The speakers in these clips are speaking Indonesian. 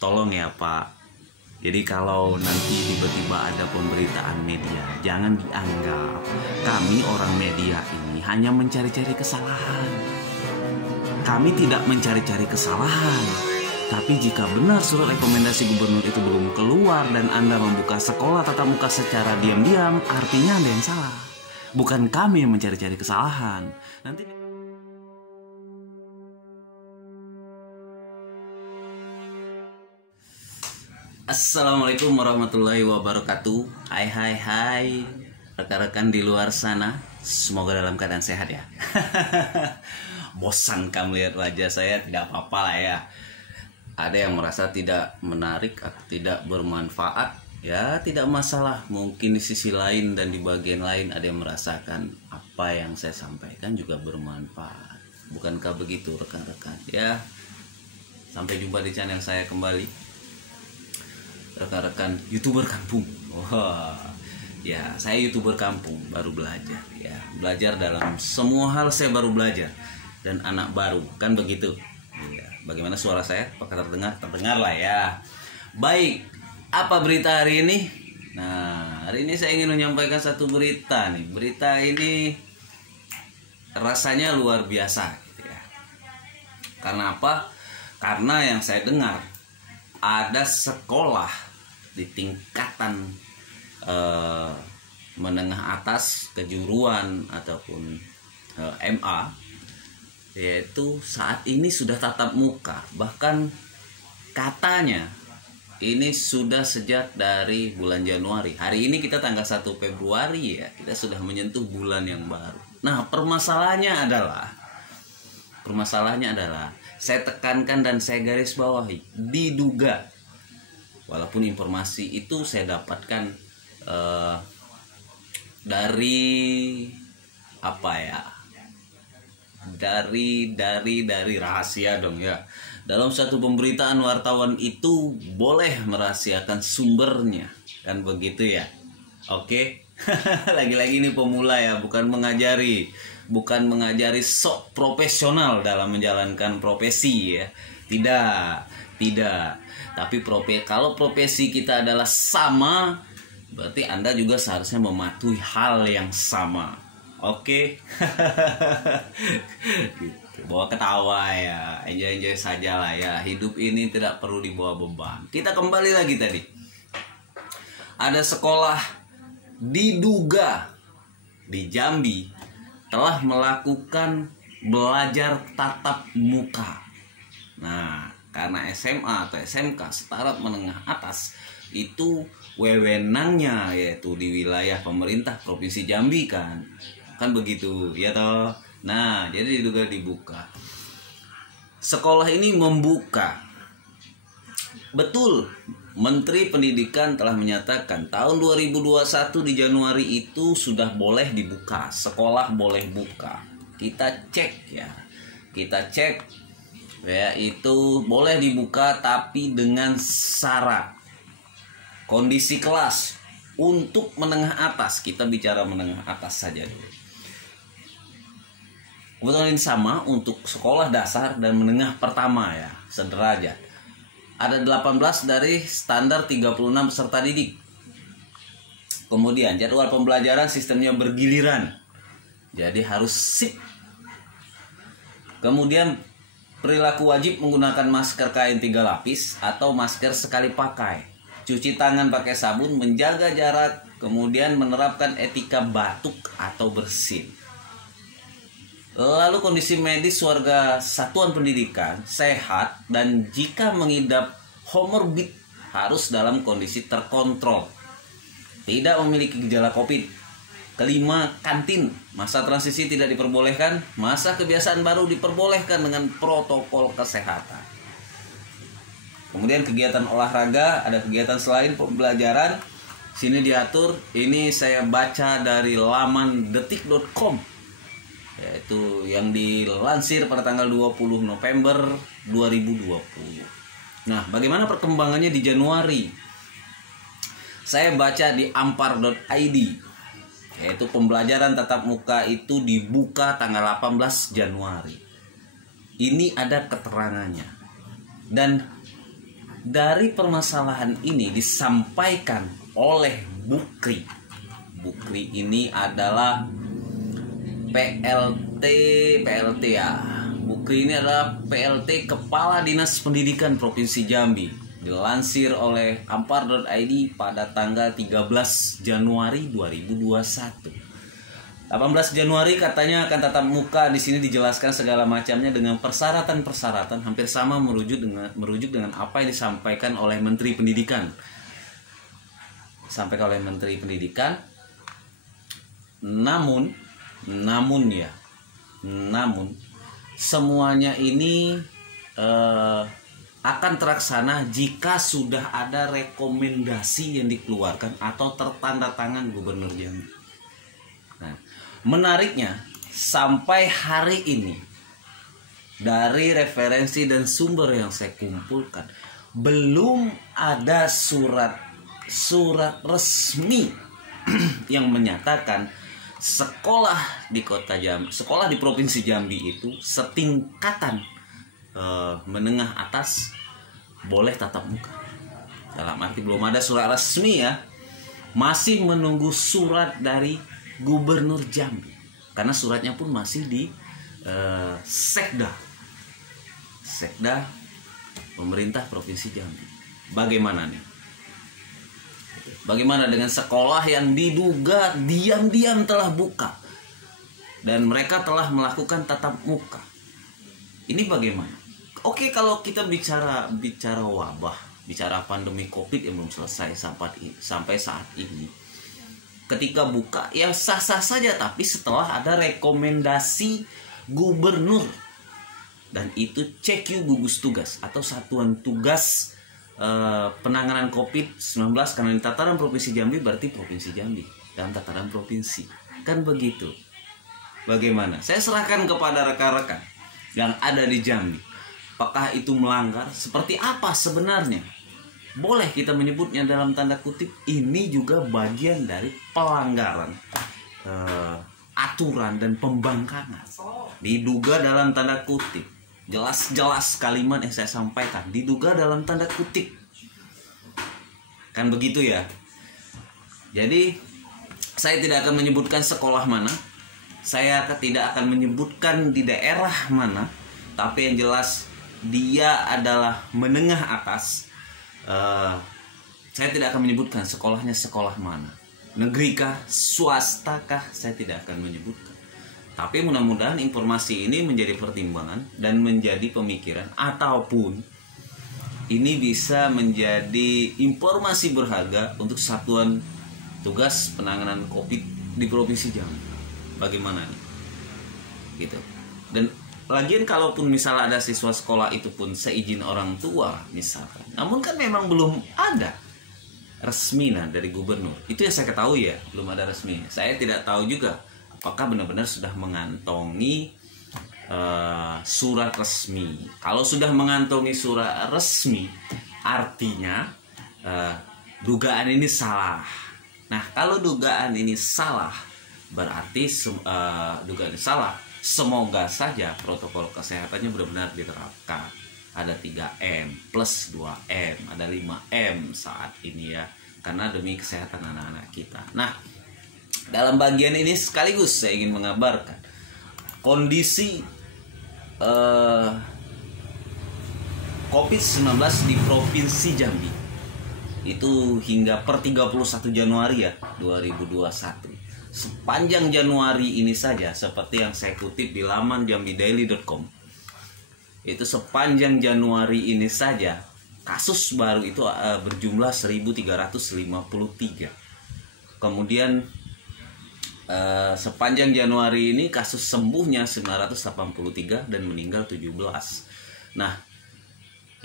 Tolong ya Pak, jadi kalau nanti tiba-tiba ada pemberitaan media, jangan dianggap kami orang media ini hanya mencari-cari kesalahan. Kami tidak mencari-cari kesalahan. Tapi jika benar surat rekomendasi gubernur itu belum keluar dan Anda membuka sekolah tatap muka secara diam-diam, artinya Anda yang salah. Bukan kami yang mencari-cari kesalahan. Nanti Assalamualaikum warahmatullahi wabarakatuh. Hai rekan-rekan di luar sana, semoga dalam keadaan sehat ya. Bosan kamu lihat wajah saya? Tidak apa-apa lah ya. Ada yang merasa tidak menarik atau tidak bermanfaat, ya tidak masalah. Mungkin di sisi lain dan di bagian lain ada yang merasakan apa yang saya sampaikan juga bermanfaat. Bukankah begitu rekan-rekan? Ya, sampai jumpa di channel saya kembali, rekan-rekan YouTuber kampung. Wah, ya saya YouTuber kampung, baru belajar ya. Belajar dalam semua hal saya baru belajar. Dan anak baru, kan begitu ya. Bagaimana suara saya? Apakah terdengar? Terdengar lah ya. Baik, apa berita hari ini? Nah, hari ini saya ingin menyampaikan satu berita nih. Berita ini rasanya luar biasa gitu ya. Karena apa? Karena yang saya dengar ada sekolah di tingkatan menengah atas, kejuruan ataupun MA, yaitu saat ini sudah tatap muka. Bahkan katanya ini sudah sejak dari bulan Januari. Hari ini kita tanggal 1 Februari ya, kita sudah menyentuh bulan yang baru. Nah, permasalahannya adalah saya tekankan dan saya garis bawahi, diduga. Walaupun informasi itu saya dapatkan dari apa ya? Dari rahasia dong ya. Dalam satu pemberitaan wartawan itu boleh merahasiakan sumbernya, kan begitu ya. Oke. Lagi-lagi ini pemula ya, bukan mengajari sok profesional dalam menjalankan profesi ya. Tidak. Tapi kalau profesi kita adalah sama, berarti Anda juga seharusnya mematuhi hal yang sama. Oke. Gitu. Bawa ketawa ya, enjoy saja lah ya. Hidup ini tidak perlu dibawa beban. Kita kembali lagi tadi. Ada sekolah diduga di Jambi telah melakukan belajar tatap muka. Nah, karena SMA atau SMK setara menengah atas itu wewenangnya yaitu di wilayah pemerintah Provinsi Jambi kan begitu ya toh. Nah, jadi dibuka. Sekolah ini membuka. Betul, Menteri Pendidikan telah menyatakan tahun 2021 di Januari itu sudah boleh dibuka, sekolah boleh buka. Kita cek ya, itu boleh dibuka tapi dengan syarat. Kondisi kelas untuk menengah atas, kita bicara menengah atas saja dulu. Kebetulan ini sama untuk sekolah dasar dan menengah pertama ya, sederajat. Ada 18 dari standar 36 peserta didik. Kemudian jadwal pembelajaran sistemnya bergiliran, jadi harus sip. Kemudian perilaku wajib menggunakan masker kain 3 lapis atau masker sekali pakai. Cuci tangan pakai sabun, menjaga jarak, kemudian menerapkan etika batuk atau bersin. Lalu kondisi medis warga satuan pendidikan sehat dan jika mengidap komorbid harus dalam kondisi terkontrol. Tidak memiliki gejala COVID. Kelima, kantin. Masa transisi tidak diperbolehkan, masa kebiasaan baru diperbolehkan dengan protokol kesehatan. Kemudian kegiatan olahraga, ada kegiatan selain pembelajaran. Sini diatur, ini saya baca dari laman detik.com. Yaitu yang dilansir pada tanggal 20 November 2020. Nah, bagaimana perkembangannya di Januari? Saya baca di ampar.id. Yaitu pembelajaran tatap muka itu dibuka tanggal 18 Januari. Ini ada keterangannya. Dan Dari permasalahan ini disampaikan oleh Bukri. Bukri ini adalah PLT ya. Bukri ini adalah PLT Kepala Dinas Pendidikan Provinsi Jambi. Dilansir oleh ampar.id pada tanggal 13 Januari 2021. 18 Januari katanya akan tatap muka. Di sini dijelaskan segala macamnya dengan persyaratan-persyaratan hampir sama merujuk dengan apa yang disampaikan oleh Menteri Pendidikan. Sampaikan oleh Menteri Pendidikan. Namun semuanya ini akan terlaksana jika sudah ada rekomendasi yang dikeluarkan atau tertanda tangan Gubernur Jambi. Nah, menariknya sampai hari ini dari referensi dan sumber yang saya kumpulkan belum ada surat resmi yang menyatakan sekolah di Kota Jambi, sekolah di Provinsi Jambi itu setingkatan menengah atas boleh tatap muka. Dalam arti belum ada surat resmi ya. Masih menunggu surat dari Gubernur Jambi. Karena suratnya pun masih di Sekda pemerintah Provinsi Jambi. Bagaimana nih? Bagaimana dengan sekolah yang diduga diam-diam telah buka dan mereka telah melakukan tatap muka? Ini bagaimana? Oke, kalau kita bicara wabah, bicara pandemi COVID yang belum selesai sampai saat ini, ketika buka ya sah-sah saja, tapi setelah ada rekomendasi gubernur dan itu CQ gugus tugas atau satuan tugas penanganan COVID-19 karena di tataran Provinsi Jambi berarti Provinsi Jambi dalam tataran provinsi, kan begitu. Bagaimana? Saya serahkan kepada rekan-rekan yang ada di Jambi. Apakah itu melanggar? Seperti apa sebenarnya? Boleh kita menyebutnya dalam tanda kutip ini juga bagian dari pelanggaran aturan dan pembangkangan. Diduga dalam tanda kutip. Jelas-jelas kalimat yang saya sampaikan diduga dalam tanda kutip. Kan begitu ya. Jadi saya tidak akan menyebutkan sekolah mana. Saya tidak akan menyebutkan di daerah mana. Tapi yang jelas dia adalah menengah atas. Saya tidak akan menyebutkan sekolahnya sekolah mana, negeri kah, swasta kah, saya tidak akan menyebutkan. Tapi mudah-mudahan informasi ini menjadi pertimbangan dan menjadi pemikiran ataupun ini bisa menjadi informasi berharga untuk satuan tugas penanganan COVID di Provinsi Jambi. Bagaimana nih? Gitu. Dan lagian kalaupun misalnya ada siswa sekolah itu pun seizin orang tua misalkan, namun kan memang belum ada resmi dari gubernur. Itu yang saya ketahui ya, belum ada resmi. Saya tidak tahu juga apakah benar-benar sudah mengantongi surat resmi. Kalau sudah mengantongi surat resmi, artinya dugaan ini salah. Nah, kalau dugaan ini salah, berarti dugaan ini salah. Semoga saja protokol kesehatannya benar-benar diterapkan. Ada 3M plus 2M, ada 5M saat ini ya. Karena demi kesehatan anak-anak kita. Nah, dalam bagian ini sekaligus saya ingin mengabarkan kondisi COVID-19 di Provinsi Jambi. Itu hingga per 31 Januari ya 2021. Sepanjang Januari ini saja, seperti yang saya kutip di laman jambidaily.com, itu sepanjang Januari ini saja kasus baru itu berjumlah 1.353. Kemudian sepanjang Januari ini kasus sembuhnya 983 dan meninggal 17. Nah,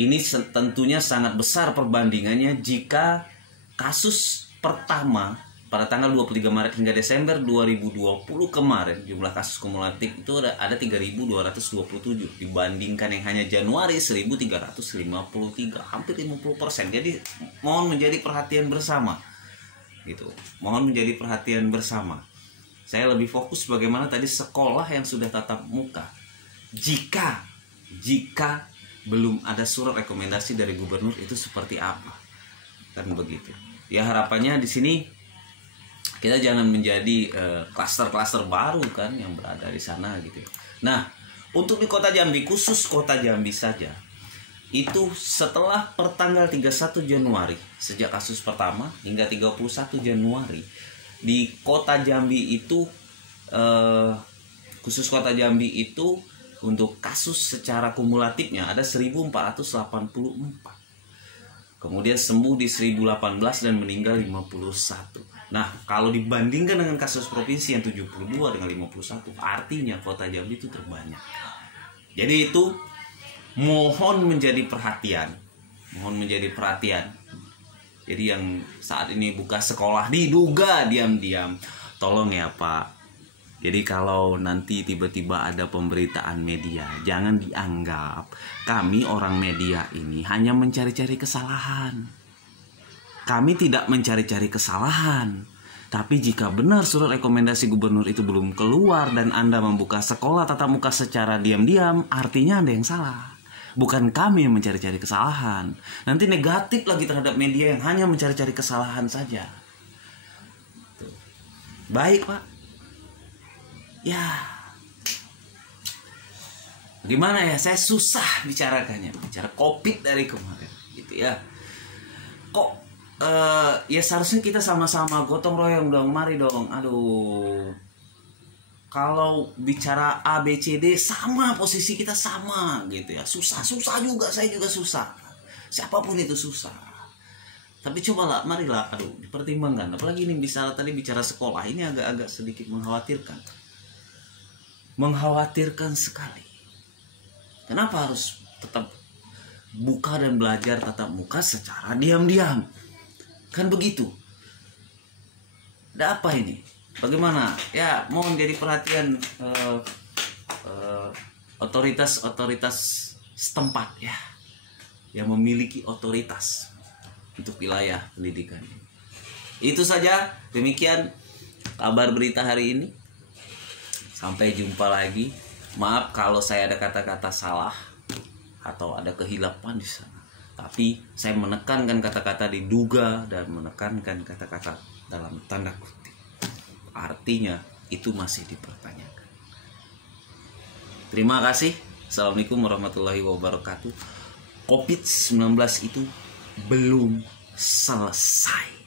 ini tentunya sangat besar perbandingannya jika kasus pertama pada tanggal 23 Maret hingga Desember 2020 kemarin jumlah kasus kumulatif itu ada 3.227 dibandingkan yang hanya Januari 1.353, hampir 50%. Jadi mohon menjadi perhatian bersama gitu. Mohon menjadi perhatian bersama. Saya lebih fokus bagaimana tadi sekolah yang sudah tatap muka. Jika belum ada surat rekomendasi dari gubernur itu seperti apa, kan begitu. Ya harapannya di sini kita jangan menjadi klaster-klaster baru kan yang berada di sana gitu. Nah, untuk di Kota Jambi, khusus Kota Jambi saja, itu setelah pertanggal 31 Januari sejak kasus pertama hingga 31 Januari di Kota Jambi itu khusus Kota Jambi itu untuk kasus secara kumulatifnya ada 1484. Kemudian sembuh di 1018 dan meninggal 51. Nah, kalau dibandingkan dengan kasus provinsi yang 72 dengan 51, artinya Kota Jambi itu terbanyak. Jadi itu mohon menjadi perhatian. Mohon menjadi perhatian. Jadi yang saat ini buka sekolah diduga diam-diam, tolong ya Pak. Jadi kalau nanti tiba-tiba ada pemberitaan media, jangan dianggap kami orang media ini hanya mencari-cari kesalahan. Kami tidak mencari-cari kesalahan. Tapi jika benar surat rekomendasi gubernur itu belum keluar dan Anda membuka sekolah tatap muka secara diam-diam, artinya Anda yang salah. Bukan kami yang mencari-cari kesalahan. Nanti negatif lagi terhadap media yang hanya mencari-cari kesalahan saja. Baik Pak. Ya, gimana ya, saya susah bicarakannya, bicara COVID dari kemarin gitu ya. Kok ya seharusnya kita sama-sama gotong royong dong, mari dong. Aduh, kalau bicara A B C D sama, posisi kita sama gitu ya. Susah juga, saya juga susah, siapapun itu susah. Tapi cobalah, marilah, aduh, dipertimbangkan. Apalagi ini tadi bicara sekolah, ini agak-agak sedikit mengkhawatirkan sekali. Kenapa harus tetap buka dan belajar tatap muka secara diam-diam? Kan begitu. Ada apa ini? Bagaimana? Ya, mohon jadi perhatian otoritas setempat ya, yang memiliki otoritas untuk wilayah pendidikan. Itu saja, demikian kabar berita hari ini. Sampai jumpa lagi. Maaf kalau saya ada kata-kata salah atau ada kehilapan di sana. Tapi saya menekankan kata-kata diduga dan menekankan kata-kata dalam tanda kutip. Artinya itu masih dipertanyakan. Terima kasih. Assalamualaikum warahmatullahi wabarakatuh. COVID-19 itu belum selesai.